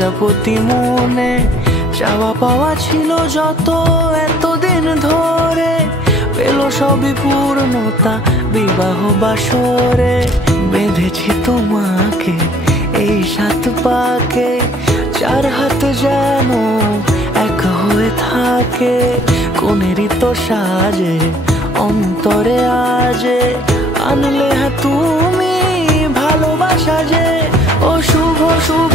প্রজাপতি মনে চাওয়া পাওয়া ছিল যত এতদিন ধরে, পেল সবই পূর্ণতা বিবাহ বাসরে। বেঁধেছি তোমাকে এই 7 পাকে, 4 হাত যেন এক হয়ে থাকে। কোনেরই তো সাজে অন্তরে আজে আনলে তুমি ভালোবাসা যে। ও শুভ শুভ